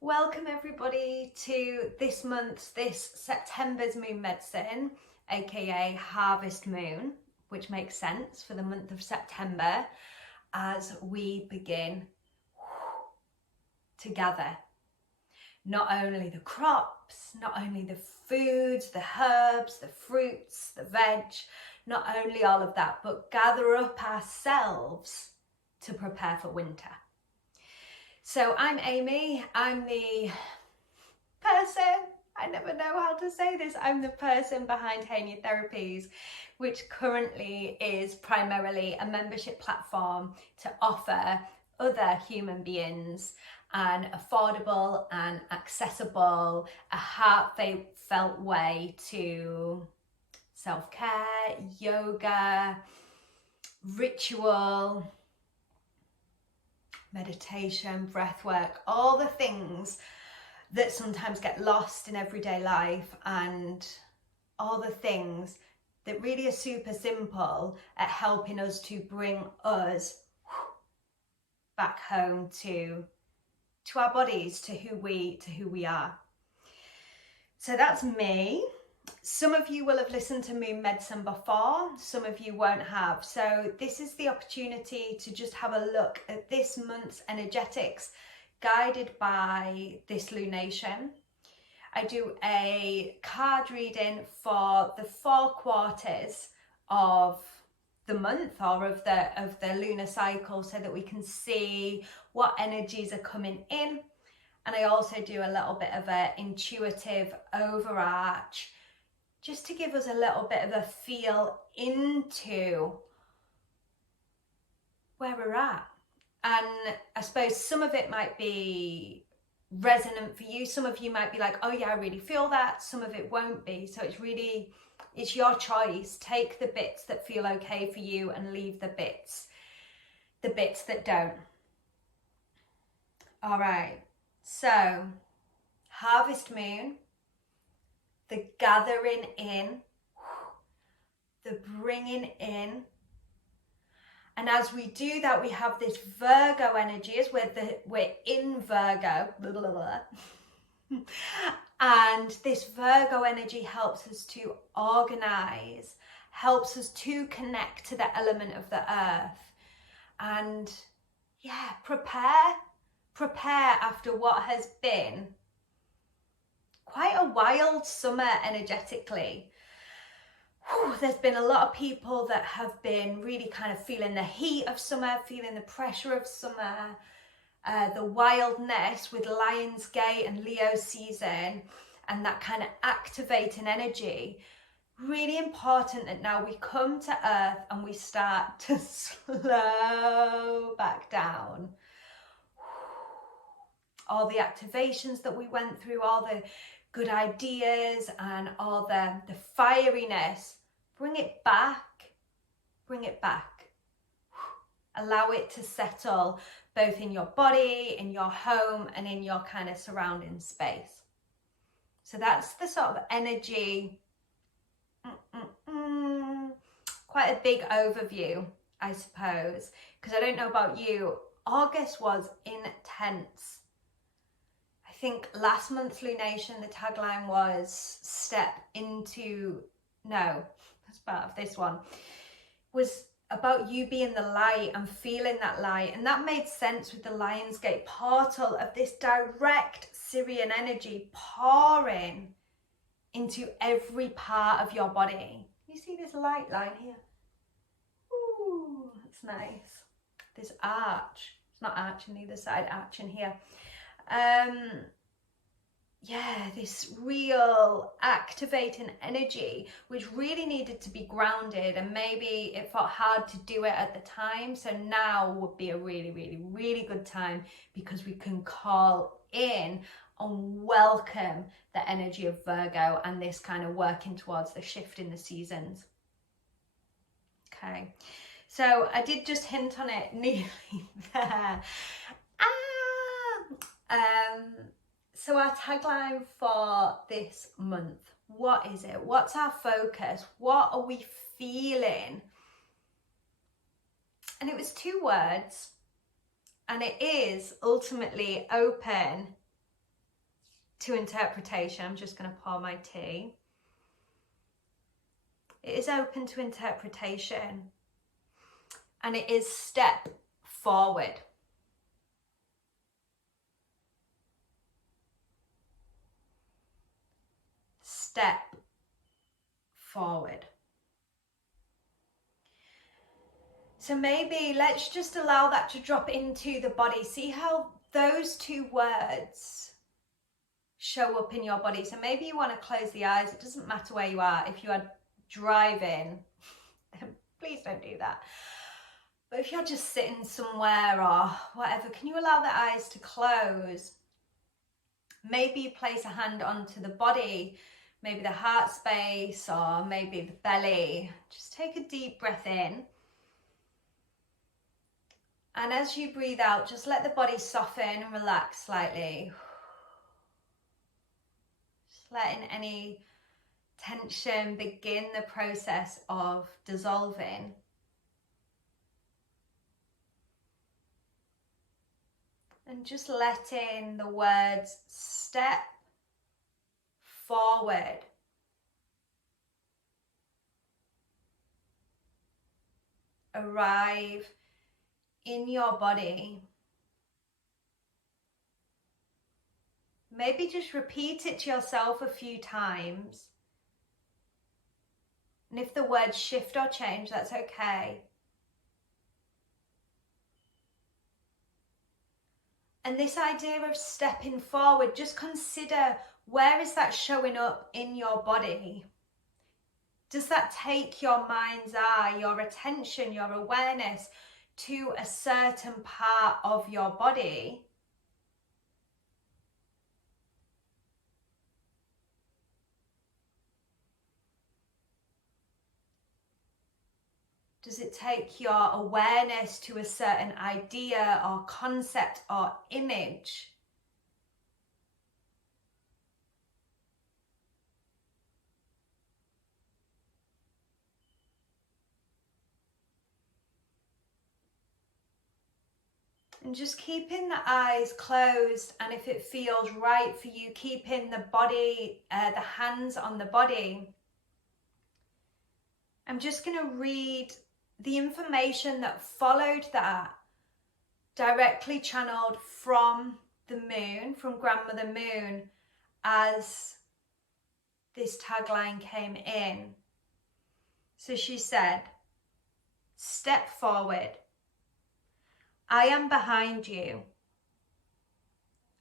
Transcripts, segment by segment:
Welcome everybody to this September's moon medicine, aka Harvest Moon, which makes sense for the month of September as we begin to gather not only the crops, not only the foods, the herbs, the fruits, the veg, not only all of that, but gather up ourselves to prepare for winter. So I'm Amy, I'm the person, I never know how to say this, I'm the person behind Hania Therapies, which currently is primarily a membership platform to offer other human beings an affordable and accessible, a heartfelt way to self-care, yoga, ritual, meditation, breath work, all the things that sometimes get lost in everyday life, and all the things that really are super simple at helping us to bring us back home to our bodies, to who we are. So that's me. Some of you will have listened to Moon Medicine before, some of you won't have. So this is the opportunity to just have a look at this month's energetics guided by this lunation. I do a card reading for the 4 quarters of the month or of the lunar cycle so that we can see what energies are coming in. And I also do a little bit of an intuitive overarch just to give us a little bit of a feel into where we're at. And I suppose some of it might be resonant for you. Some of you might be like, oh yeah, I really feel that. Some of it won't be. So it's your choice. Take the bits that feel okay for you and leave the bits that don't. All right. So, Harvest Moon, the gathering in, the bringing in. And as we do that, we have this Virgo energy, as we're in Virgo. Blah, blah, blah. And this Virgo energy helps us to organize, helps us to connect to the element of the earth. And yeah, prepare after what has been quite a wild summer energetically. There's been a lot of people that have been really kind of feeling the heat of summer, feeling the pressure of summer, the wildness with Lionsgate and Leo season, and that kind of activating energy. Really important that now we come to earth and we start to slow back down. All the activations that we went through, all the good ideas and all the fieriness, bring it back. Allow it to settle both in your body, in your home, and in your kind of surrounding space. So that's the sort of energy, quite a big overview, I suppose, because I don't know about you, August was intense. I think last month's lunation, the tagline was that's part of this one, was about you being the light and feeling that light. And that made sense with the Lionsgate portal of this direct Syrian energy pouring into every part of your body. You see this light line here? Ooh, that's nice. This arch. It's not arch on either side, arch in here. This real activating energy, which really needed to be grounded, and maybe it felt hard to do it at the time. So now would be a really, really, really good time, because we can call in and welcome the energy of Virgo and this kind of working towards the shift in the seasons. Okay, so I did just hint on it nearly there. So our tagline for this month, what is it? What's our focus? What are we feeling? And it was 2 words, and it is ultimately open to interpretation. I'm just going to pour my tea. It is open to interpretation, and it is step forward. Step forward. So maybe let's just allow that to drop into the body. See how those two words show up in your body. So maybe you want to close the eyes. It doesn't matter where you are. If you are driving, then please don't do that. But if you're just sitting somewhere or whatever, can you allow the eyes to close? Maybe you place a hand onto the body, maybe the heart space or maybe the belly. Just take a deep breath in. And as you breathe out, just let the body soften and relax slightly. Just letting any tension begin the process of dissolving. And just letting the words step forward arrive in your body. Maybe just repeat it to yourself a few times. And if the words shift or change, that's okay. And this idea of stepping forward, just consider, where is that showing up in your body? Does that take your mind's eye, your attention, your awareness to a certain part of your body? Does it take your awareness to a certain idea or concept or image? And just keeping the eyes closed, and if it feels right for you, keeping the body, the hands on the body. I'm just going to read the information that followed that, directly channeled from the moon, from Grandmother Moon, as this tagline came in. So she said, step forward. I am behind you.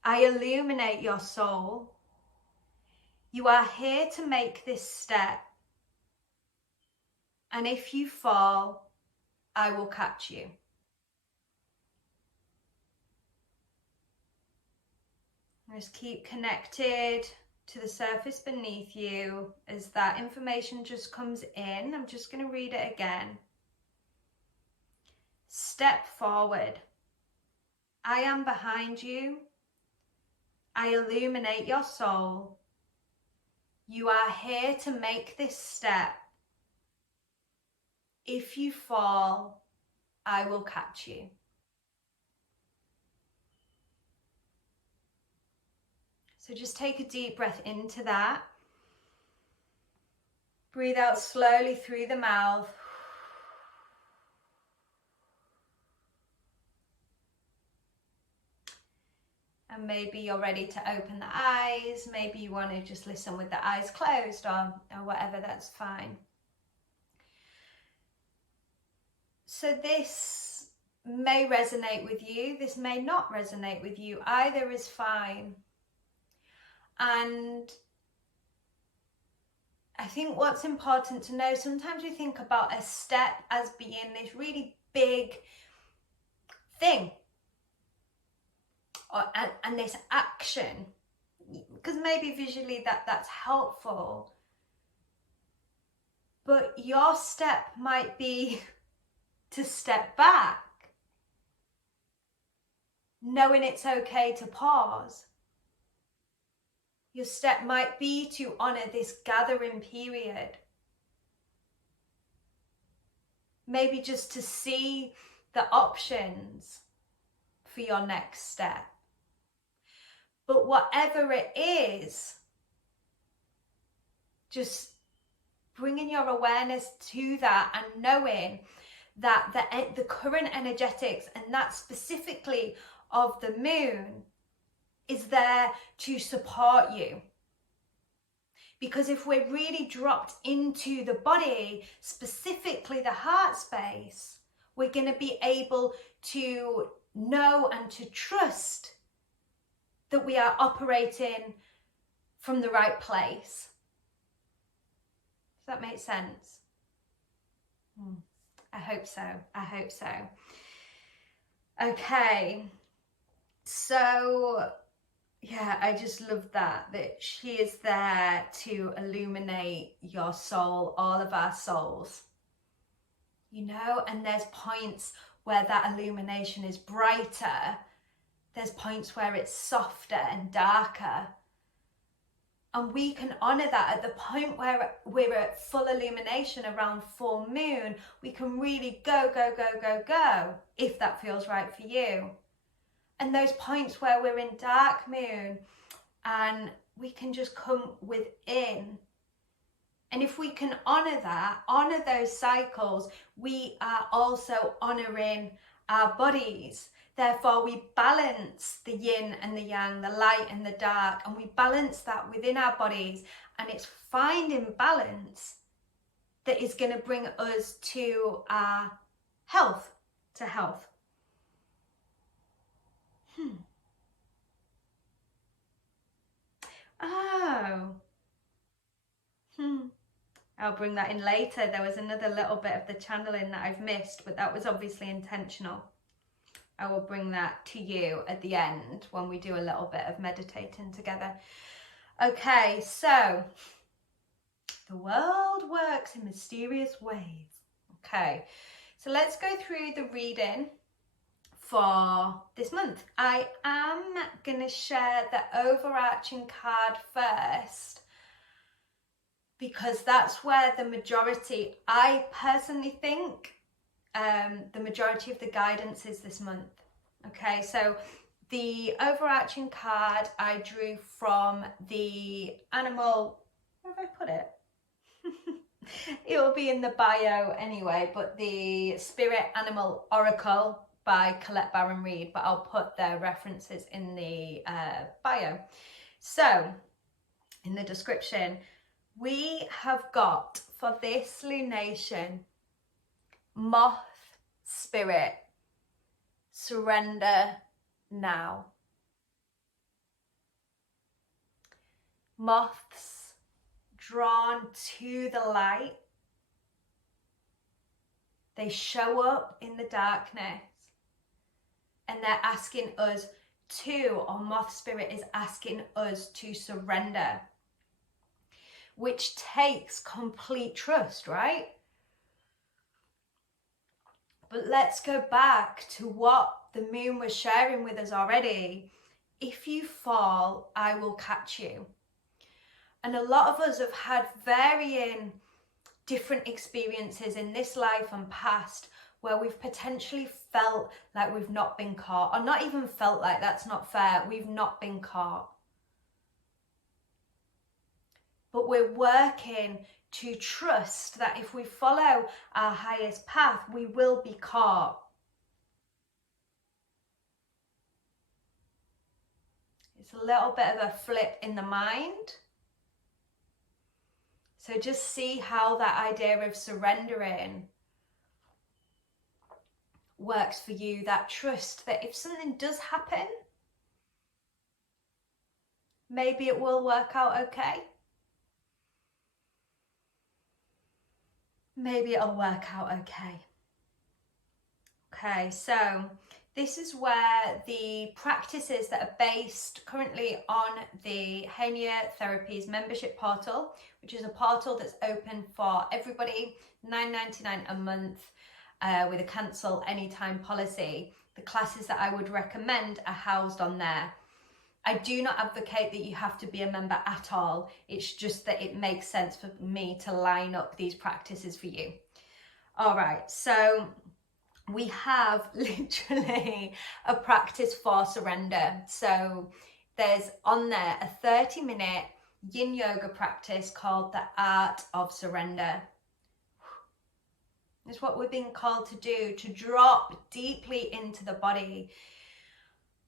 I illuminate your soul. You are here to make this step. And if you fall, I will catch you. Just keep connected to the surface beneath you as that information just comes in. I'm just going to read it again. Step forward. I am behind you. I illuminate your soul. You are here to make this step. If you fall, I will catch you. So just take a deep breath into that. Breathe out slowly through the mouth. And maybe you're ready to open the eyes. Maybe you want to just listen with the eyes closed or whatever, that's fine. So this may resonate with you, this may not resonate with you, either is fine. And I think what's important to know, sometimes we think about a step as being this really big thing, and this action, because maybe visually that's helpful. But your step might be to step back, knowing it's okay to pause. Your step might be to honor this gathering period. Maybe just to see the options for your next step. But whatever it is, just bringing your awareness to that and knowing that the current energetics, and that specifically of the moon, is there to support you. Because if we're really dropped into the body, specifically the heart space, we're going to be able to know and to trust that we are operating from the right place. Does that make sense? I hope so. I hope so. Okay. So, yeah, I just love that she is there to illuminate your soul, all of our souls. You know, and there's points where that illumination is brighter. There's points where it's softer and darker. And we can honor that at the point where we're at full illumination around full moon. We can really go, go, go, go, go, if that feels right for you. And those points where we're in dark moon, and we can just come within. And if we can honor that, honor those cycles, we are also honoring our bodies. Therefore, we balance the yin and the yang, the light and the dark, and we balance that within our bodies. And it's finding balance that is going to bring us to our health, to health. Oh. I'll bring that in later. There was another little bit of the channeling that I've missed, but that was obviously intentional. I will bring that to you at the end when we do a little bit of meditating together. Okay, so the world works in mysterious ways. Okay, so let's go through the reading for this month. I am going to share the overarching card first, because that's where the majority, I personally think, the majority of the guidance is this month. Okay, so the overarching card I drew from the animal, where have I put it? It will be in the bio anyway, but the Spirit Animal Oracle by Collette Barron-Reid, but I'll put their references in the bio. So, in the description, we have got for this lunation, moth spirit, surrender now. Moths drawn to the light. They show up in the darkness and they're asking us to, or moth spirit is asking us to surrender, which takes complete trust, right? But let's go back to what the moon was sharing with us already. If you fall, I will catch you. And a lot of us have had varying different experiences in this life and past where we've potentially felt like we've not been caught, or not even felt like, that's not fair, we've not been caught. But we're working to trust that if we follow our highest path, we will be caught. It's a little bit of a flip in the mind. So just see how that idea of surrendering works for you. That trust that if something does happen, maybe it will work out okay. Maybe it'll work out okay. Okay, so this is where the practices that are based currently on the Hania Therapies membership portal, which is a portal that's open for everybody, $9.99 a month with a cancel anytime policy. The classes that I would recommend are housed on there. I do not advocate that you have to be a member at all. It's just that it makes sense for me to line up these practices for you. All right, so we have literally a practice for surrender. So there's on there a 30-minute Yin Yoga practice called the Art of Surrender. It's what we're being called to do, to drop deeply into the body,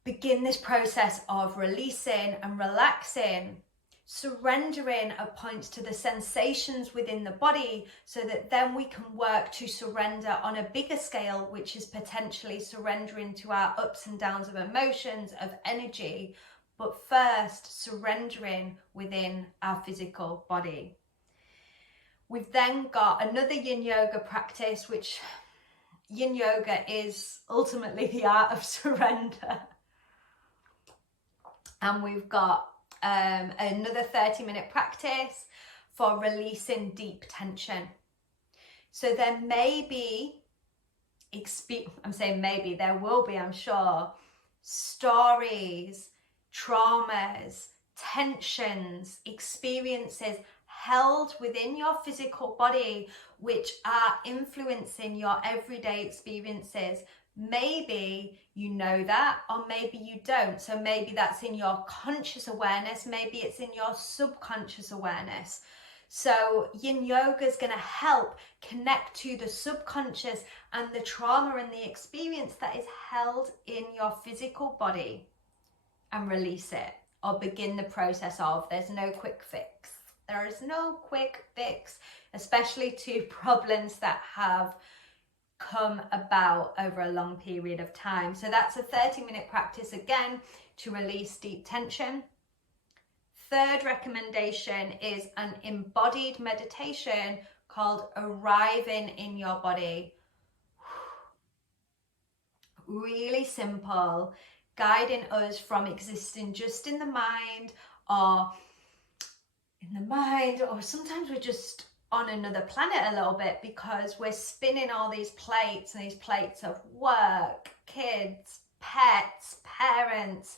begin this process of releasing and relaxing, surrendering at points to the sensations within the body, so that then we can work to surrender on a bigger scale, which is potentially surrendering to our ups and downs of emotions, of energy, but first surrendering within our physical body. We've then got another Yin Yoga practice, which Yin Yoga is ultimately the art of surrender. And we've got another 30-minute practice for releasing deep tension. So there may be, I'm saying maybe, there will be, I'm sure, stories, traumas, tensions, experiences held within your physical body which are influencing your everyday experiences. Maybe you know that, or maybe you don't. So maybe that's in your conscious awareness, maybe it's in your subconscious awareness. So Yin Yoga is going to help connect to the subconscious and the trauma and the experience that is held in your physical body, and release it, or begin the process of. There's no quick fix. There is no quick fix, especially to problems that have come about over a long period of time. So that's a 30-minute practice again to release deep tension. Third recommendation is an embodied meditation called Arriving in Your Body. Really simple, guiding us from existing just in the mind, or sometimes we're just on another planet a little bit, because we're spinning all these plates, and these plates of work, kids, pets, parents,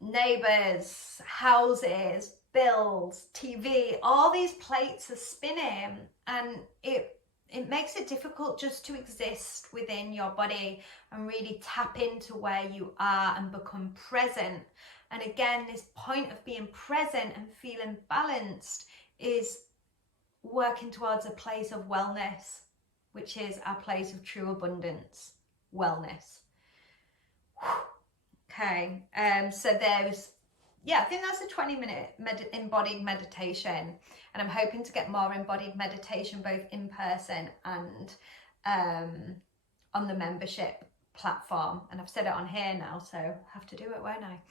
neighbors, houses, bills, TV. All these plates are spinning, and it makes it difficult just to exist within your body and really tap into where you are and become present. And again, this point of being present and feeling balanced is working towards a place of wellness, which is our place of true abundance, wellness. Okay, so there's, I think that's a 20-minute embodied meditation, and I'm hoping to get more embodied meditation both in person and on the membership platform. And I've said it on here now, so I have to do it, won't I?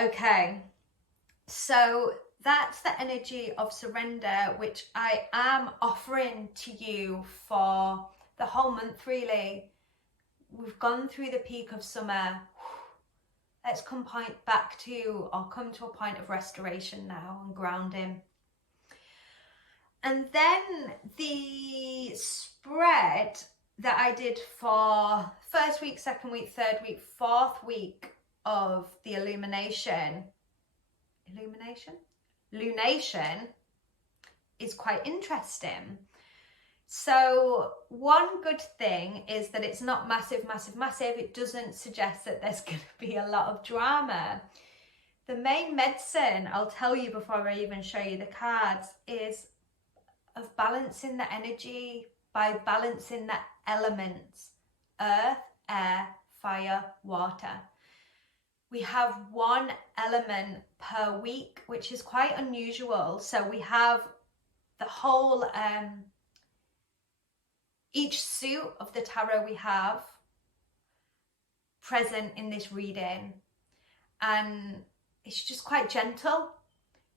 Okay, so that's the energy of surrender, which I am offering to you for the whole month, really. We've gone through the peak of summer. Let's come to a point of restoration now and grounding. And then the spread that I did for first week, second week, third week, fourth week of the lunation is quite interesting. So one good thing is that it's not massive. It doesn't suggest that there's going to be a lot of drama. The main medicine, I'll tell you before I even show you the cards, is of balancing the energy by balancing the elements: earth, air, fire, water. We have one element per week, which is quite unusual. So we have the whole, each suit of the tarot we have present in this reading. And it's just quite gentle,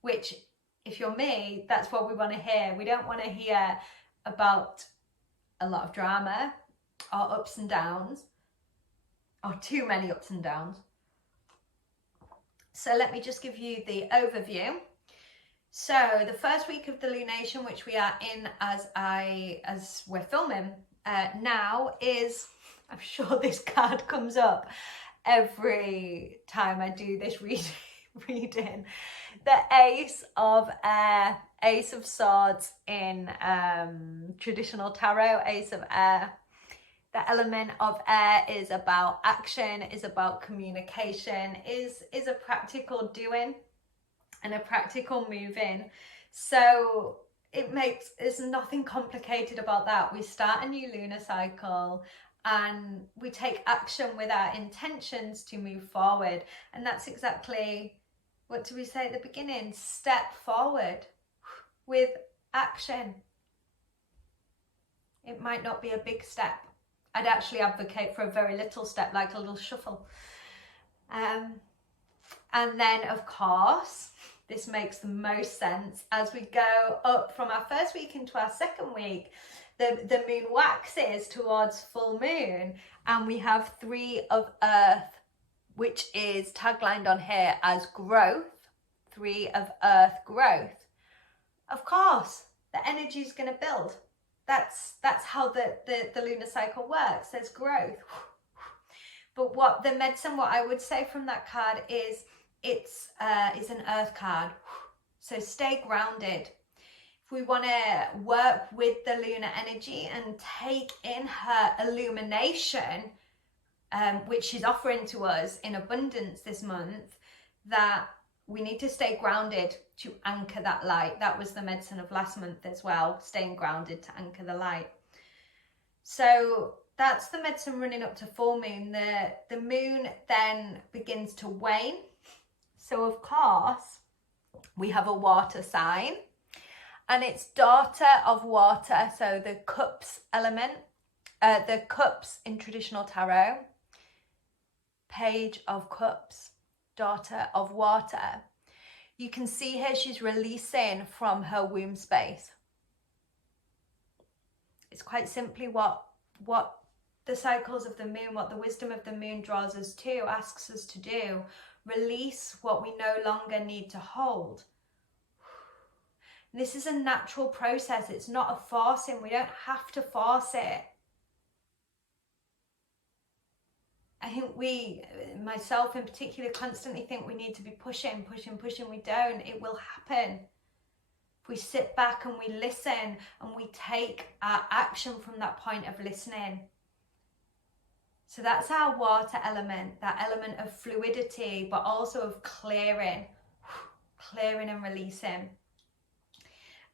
which, if you're me, that's what we want to hear. We don't want to hear about a lot of drama or ups and downs, or too many ups and downs. So let me just give you the overview. So the first week of the lunation, which we are in as we're filming now, is, I'm sure this card comes up every time I do this reading. The Ace of Air, Ace of Swords in traditional tarot, Ace of Air. The element of air is about action, is about communication, is a practical doing and a practical moving. So there's nothing complicated about that. We start a new lunar cycle and we take action with our intentions to move forward. And that's exactly, what do we say at the beginning? Step forward with action. It might not be a big step. I'd actually advocate for a very little step, like a little shuffle. And then, of course, this makes the most sense as we go up from our first week into our second week. The moon waxes towards full moon, and we have 3 of Earth, which is taglined on here as growth. 3 of Earth, growth. Of course, the energy is going to build. That's how the lunar cycle works. There's growth. But what I would say from that card is, it's an earth card. So stay grounded. If we want to work with the lunar energy and take in her illumination, which she's offering to us in abundance this month, that we need to stay grounded to anchor that light. That was the medicine of last month as well, staying grounded to anchor the light. So that's the medicine running up to full moon. The moon then begins to wane. So of course, we have a water sign, and it's daughter of water. So the cups element, the cups in traditional tarot, page of cups, daughter of water. You can see here she's releasing from her womb space. It's quite simply what the cycles of the moon, what the wisdom of the moon draws us to, asks us to do. Release what we no longer need to hold. This is a natural process. It's not a forcing. We don't have to force it. I think myself in particular, constantly think we need to be pushing. We don't. It will happen. If we sit back and we listen and we take our action from that point of listening. So that's our water element, that element of fluidity, but also of clearing and releasing.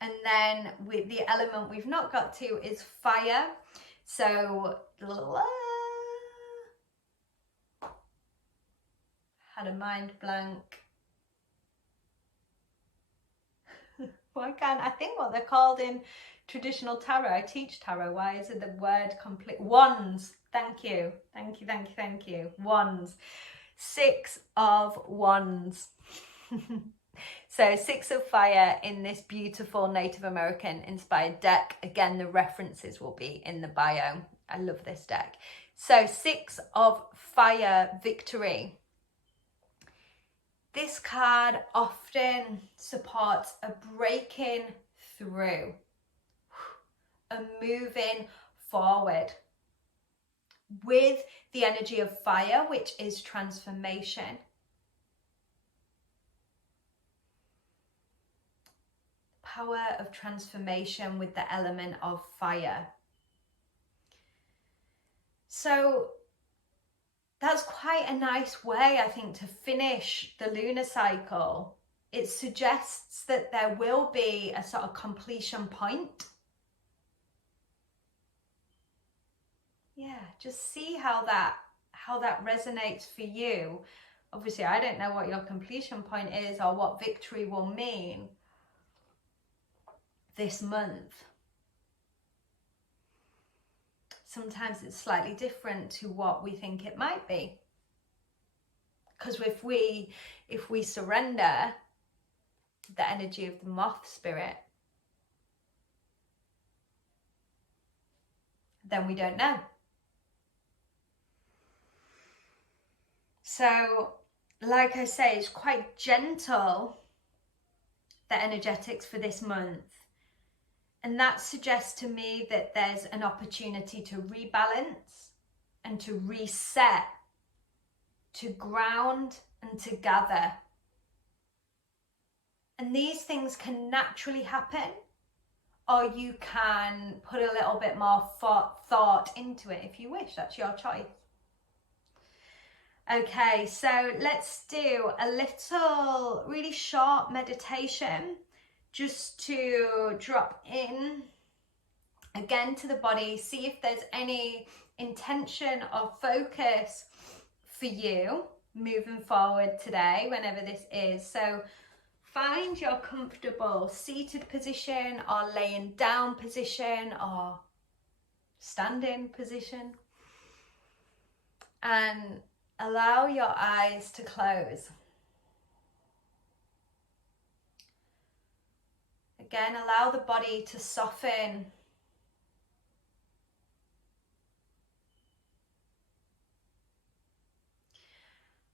And then with the element we've not got to is fire. So had a mind blank. Why can't I think what they're called in traditional tarot? I teach tarot. Why is it the word complete? Wands. Thank you. Wands. 6 of Wands. So 6 of fire in this beautiful Native American inspired deck. Again, the references will be in the bio. I love this deck. So 6 of fire, victory. This card often supports a breaking through, a moving forward with the energy of fire, which is transformation. Power of transformation with the element of fire. So that's quite a nice way, I think, to finish the lunar cycle. It suggests that there will be a sort of completion point. Yeah, just see how that resonates for you. Obviously, I don't know what your completion point is or what victory will mean this month. Sometimes it's slightly different to what we think it might be. Because if we surrender the energy of the moth spirit, then we don't know. So, like I say, it's quite gentle, the energetics for this month. And that suggests to me that there's an opportunity to rebalance and to reset, to ground and to gather. And these things can naturally happen or you can put a little bit more thought into it if you wish. That's your choice. Okay, so let's do a little really short meditation just to drop in again to the body, see if there's any intention or focus for you moving forward today, whenever this is. So find your comfortable seated position or laying down position or standing position, and allow your eyes to close. Again, allow the body to soften.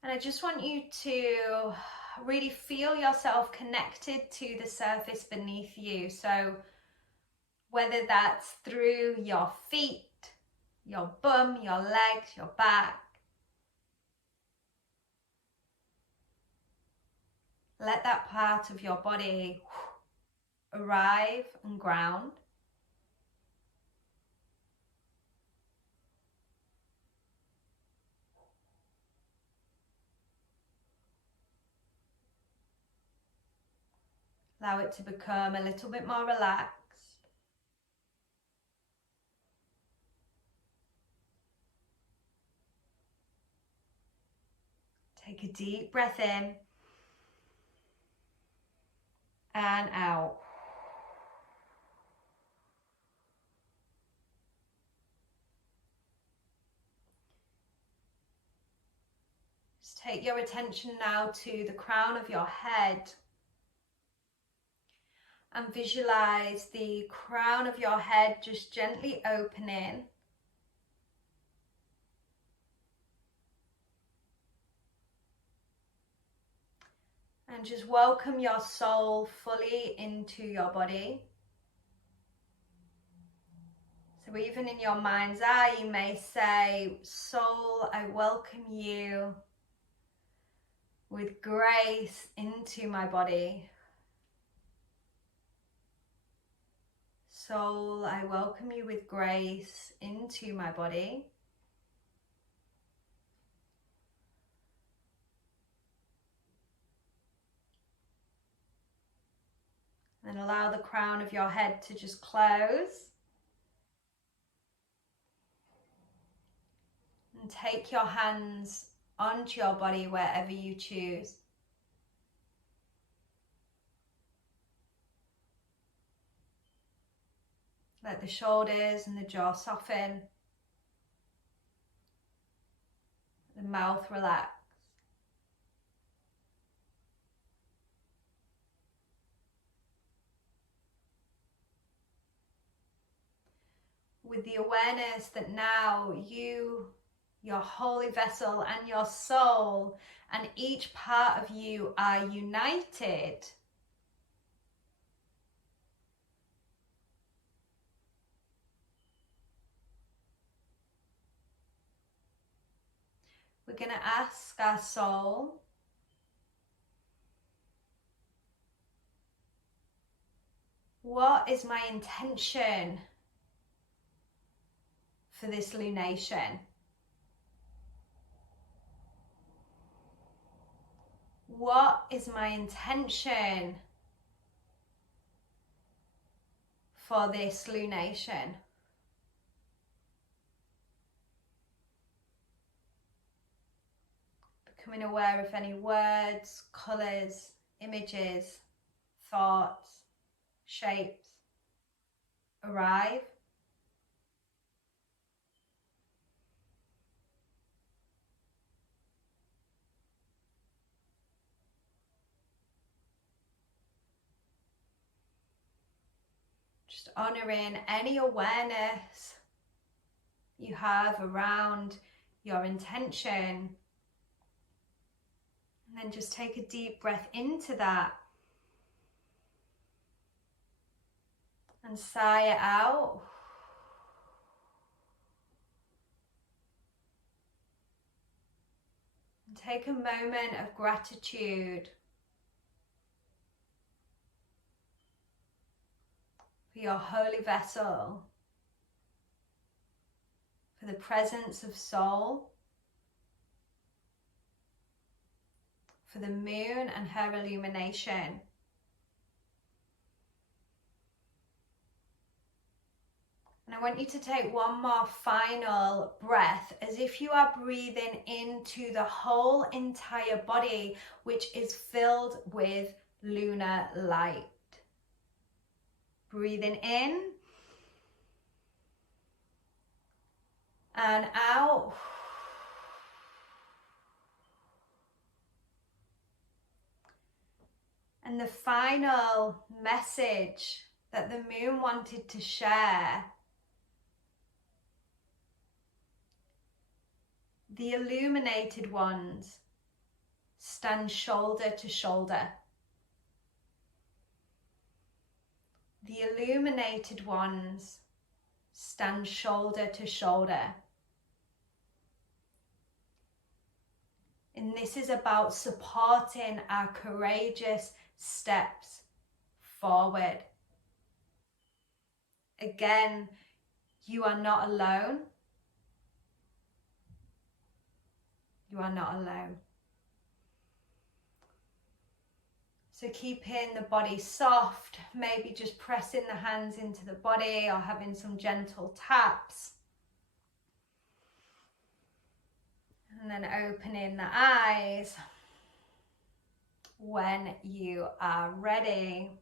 And I just want you to really feel yourself connected to the surface beneath you. So whether that's through your feet, your bum, your legs, your back, let that part of your body arrive and ground. Allow it to become a little bit more relaxed. Take a deep breath in and out. Just take your attention now to the crown of your head and visualize the crown of your head just gently opening. And just welcome your soul fully into your body. So even in your mind's eye, you may say, "Soul, I welcome you with grace into my body. Soul, I welcome you with grace into my body." And allow the crown of your head to just close. And take your hands onto your body wherever you choose. Let the shoulders and the jaw soften. The mouth relax. With the awareness that now you, your holy vessel, and your soul, and each part of you are united. We're going to ask our soul what is my intention for this lunation? What is my intention for this lunation? Becoming aware of any words, colours, images, thoughts, shapes arrive. Just honouring any awareness you have around your intention. And then just take a deep breath into that. And sigh it out. And take a moment of gratitude for your holy vessel, for the presence of soul, for the moon and her illumination. And I want you to take one more final breath as if you are breathing into the whole entire body, which is filled with lunar light. Breathing in and out. And the final message that the moon wanted to share: the illuminated ones stand shoulder to shoulder. The illuminated ones stand shoulder to shoulder. And this is about supporting our courageous steps forward. Again, you are not alone. You are not alone. So keeping the body soft, maybe just pressing the hands into the body or having some gentle taps. And then opening the eyes when you are ready.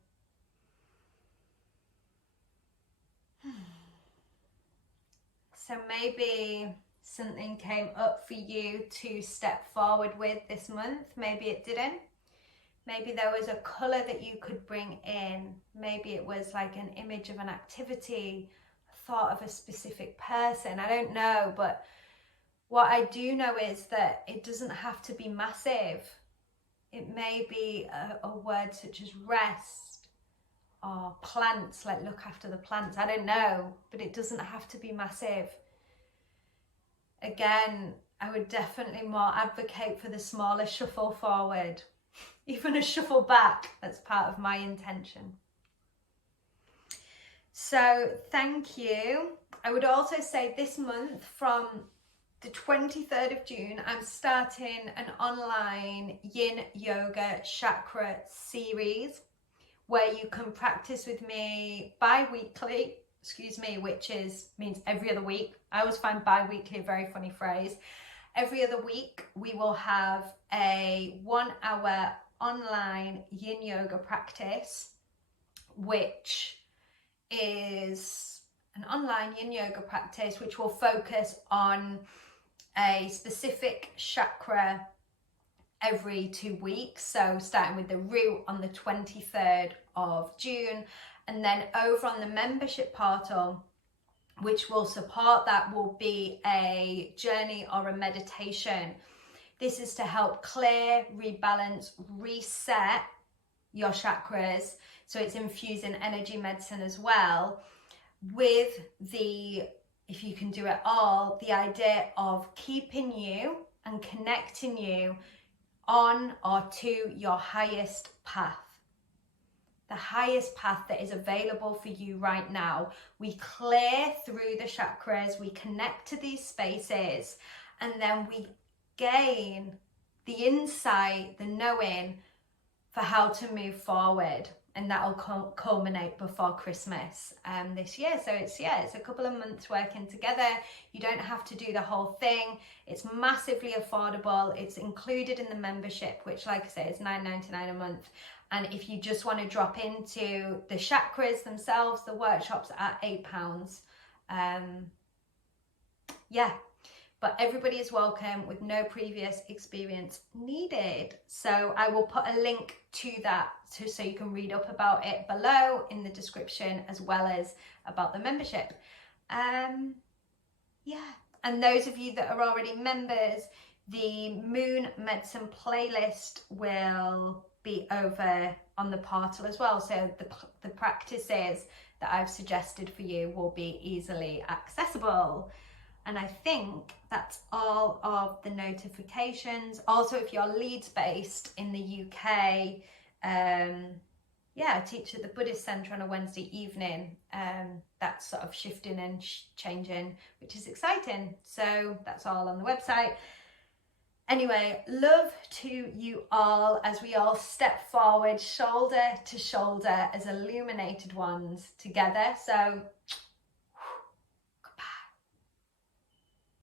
So maybe something came up for you to step forward with this month. Maybe it didn't. Maybe there was a colour that you could bring in. Maybe it was like an image of an activity, a thought of a specific person. I don't know, but what I do know is that it doesn't have to be massive. It may be a word such as rest or plants, like look after the plants. I don't know, but it doesn't have to be massive. Again, I would definitely more advocate for the smaller shuffle forward. Even a shuffle back, that's part of my intention. So thank you. I would also say this month from the 23rd of June, I'm starting an online Yin Yoga Chakra series where you can practice with me bi-weekly, which means every other week. I always find bi-weekly a very funny phrase. Every other week, we will have a 1 hour online Yin Yoga practice, which is an online Yin Yoga practice which will focus on a specific chakra every 2 weeks. So starting with the root on the 23rd of June, and then over on the membership portal, which will support that, will be a journey or a meditation. This is to help clear, rebalance, reset your chakras. So it's infusing energy medicine as well, with the, if you can do it all, the idea of keeping you and connecting you on or to your highest path. The highest path that is available for you right now. We clear through the chakras, we connect to these spaces, and then we gain the insight, the knowing for how to move forward. And that will culminate before Christmas this year. So it's a couple of months working together. You don't have to do the whole thing. It's massively affordable. It's included in the membership, which, like I say, is $9.99 a month. And if you just want to drop into the chakras themselves, the workshops are £8. But everybody is welcome with no previous experience needed. So I will put a link to that so you can read up about it below in the description, as well as about the membership. And those of you that are already members, the Moon Medicine playlist will be over on the portal as well. So the practices that I've suggested for you will be easily accessible. And I think that's all of the notifications. Also, if you're Leeds based in the UK, yeah, I teach at the Buddhist Centre on a Wednesday evening. That's sort of shifting and changing, which is exciting. So that's all on the website. Anyway, love to you all as we all step forward, shoulder to shoulder as illuminated ones together. So